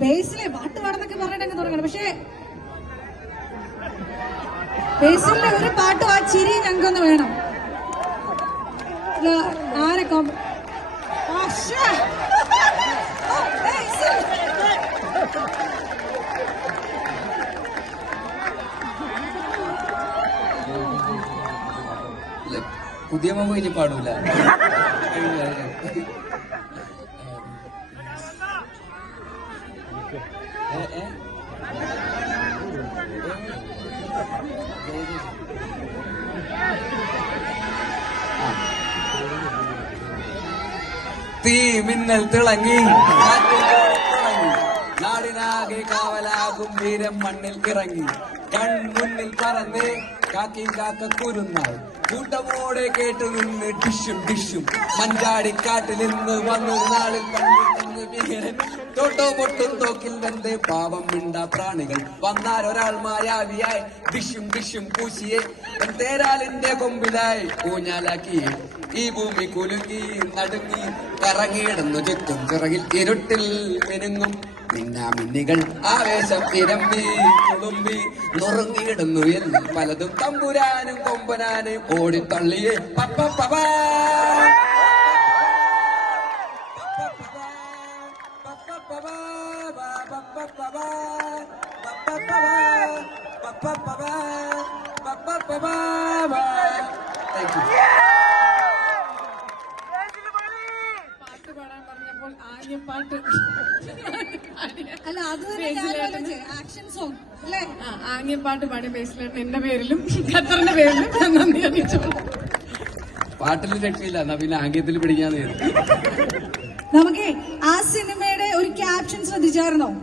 ബേസിലെ പാട്ട് പാടുന്നൊക്കെ പറഞ്ഞിട്ടങ്ങ് തുടങ്ങണം. പക്ഷേ ബേസിലെ ഒരു പാട്ടും ആ ചിരി ഞങ്ങൾക്കൊന്ന് വേണം. ആരൊക്കെ പുതിയ മമ്മ ഇനി പാടൂല. തീ മിന്നൽ തിളങ്ങി നാടിനാകെ കാവലാകും വീരം മണ്ണിൽ ഇറങ്ങി കൺമുന്നിൽ പറന്ന് കാക്കി കാക്ക കുരുന്നാൾ കൂട്ടമോടെ കേട്ടു നിന്ന് ഡിഷും ഡിഷും മഞ്ചാടിക്കാട്ടിൽ നിന്ന് വന്നൊരു നാളിൽ കണ്ടിരുന്ന് ഭീകരൻ തോട്ടോ പൊട്ടും തോക്കിൽ വെന്ത് പാവം മിണ്ട പ്രാണികൾ വന്നാലൊരാൾ മായാവിയായി ഡിഷും ഡിഷും പൂശിയെ തേരാലിന്റെ കൊമ്പിലായി ഊഞ്ഞാലാക്കിയെ ഈ ഭൂമി കുലുങ്ങി നടുങ്ങി കറങ്ങിയിടുന്നു ചുറ്റും ചിറകിൽ ഇരുട്ടിൽ മിനുങ്ങും മിന്നാമിന്നികൾ ആവേശം ഇരമ്പി തുളുമ്പി നുറുങ്ങിയിടുന്നു എന്നിൽ പലതും തമ്പുരാനും കൊമ്പനാനും ഓടിത്തള്ളിയേ പപ്പപ്പവാ പാട്ട് അല്ല അത് ആക്ഷൻ സോങ് അല്ലേ? ആംഗ്യപ്പാട്ട് പാടി ബേസിലേട്ടൻ എന്റെ പേരിലും ഖത്തറിന്റെ പേരിലും ഞാൻ നന്ദി അറിയിച്ചു. പാട്ടിൽ രക്ഷയില്ല, എന്നാ പിന്നെ ആംഗ്യത്തിൽ പിടിക്കാന്ന്. നമുക്ക് ആ സിനിമയുടെ ഒരു ക്യാപ്ഷൻ ശ്രദ്ധിച്ചായിരുന്നോ?